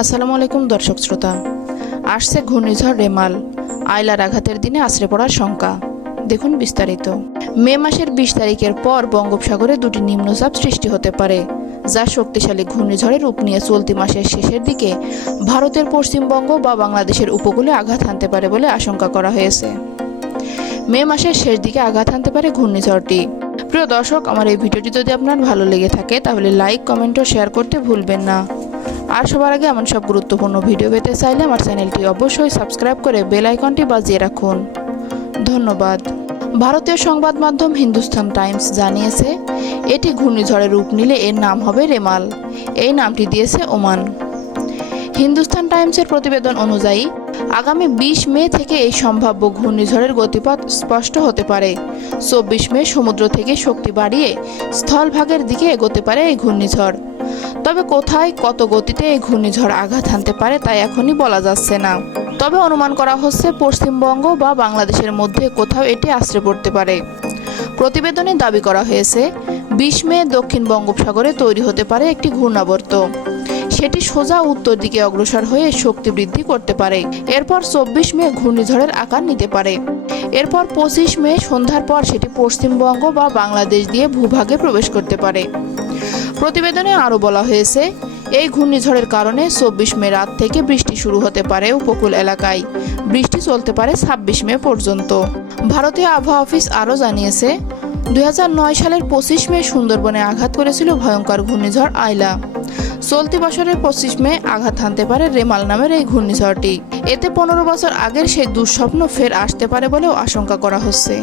আসসালামু আলাইকুম দর্শক শ্রোতা। আসছে ঘূর্ণিঝড় রেমাল, আয়লার আঘাতের দিনে আছড়ে পড়ার শঙ্কা। দেখুন বিস্তারিত। মে মাসের 20 তারিখের পর বঙ্গোপসাগরে দুটি নিম্নচাপ সৃষ্টি হতে পারে, যা শক্তিশালী ঘূর্ণিঝড়ের রূপ নিয়ে চলতি মাসের শেষের দিকে ভারতের পশ্চিমবঙ্গ বা বাংলাদেশের উপকূলে আঘাত হানতে পারে বলে আশঙ্কা করা হয়েছে। মে মাসের শেষ দিকে আঘাত হানতে পারে ঘূর্ণিঝড়টি। প্রিয় দর্শক, আমার এই ভিডিওটি যদি আপনার ভালো লেগে থাকে তাহলে লাইক, কমেন্ট ও শেয়ার করতে ভুলবেন না। আর সবার আগে এমন সব গুরুত্বপূর্ণ ভিডিও পেতে চাইলে আমার চ্যানেলটি অবশ্যই সাবস্ক্রাইব করে বেল আইকনটি বাজিয়ে রাখুন। ধন্যবাদ। ভারতীয় সংবাদ মাধ্যম হিন্দুস্তান টাইমস জানিয়েছে, এটি ঘূর্ণিঝড়ের রূপ নিলে এর নাম হবে রেমাল। এই নামটি দিয়েছে ওমান। হিন্দুস্তান টাইমসের প্রতিবেদন অনুযায়ী আগামী 20 মে থেকে এই সম্ভাব্য ঘূর্ণিঝড়ের গতিপথ স্পষ্ট হতে পারে। 24 মে সমুদ্র থেকে শক্তি বাড়িয়ে স্থলভাগের দিকে এগোতে পারে এই ঘূর্ণিঝড়। তবে কোথায় কত গতিতে এই ঘূর্ণিঝড় আঘাত হানতে পারে তা এখনই বলা যাচ্ছে না। তবে অনুমান করা হচ্ছে পশ্চিমবঙ্গ বা বাংলাদেশের মধ্যে কোথাও এটি আছড়ে পড়তে পারে। প্রতিবেদনে দাবি করা হয়েছে, 20 মে দক্ষিণ বঙ্গোপসাগরে তৈরি হতে পারে একটি ঘূর্ণাবর্ত। সেটি সোজা উত্তর দিকে অগ্রসর হয়ে শক্তি বৃদ্ধি করতে পারে। এরপর 24 মে ঘূর্ণিঝড়ের আকার নিতে পারে। এরপর 25 মে সন্ধ্যার পর সেটি পশ্চিমবঙ্গ বা বাংলাদেশ দিয়ে ভূভাগে প্রবেশ করতে পারে। প্রতিবেদনে আরও বলা হয়েছে, এই ঘূর্ণিঝড়ের কারণে 24 মে রাত থেকে বৃষ্টি শুরু হতে পারে উপকূল এলাকায়। বৃষ্টি চলতে পারে 26 মে পর্যন্ত। ভারতীয় আবহাওয়া অফিস আরও জানিয়েছে, 2009 সালের 25 মে সুন্দরবনে আঘাত করেছিল ভয়ঙ্কর ঘূর্ণিঝড় আয়লা। চলতি বছরের 25 মে আঘাত হানতে পারে রেমাল নামের এই ঘূর্ণিঝড়টি। এতে 15 বছর আগের সেই দুঃস্বপ্ন ফের আসতে পারে বলেও আশঙ্কা করা হচ্ছে।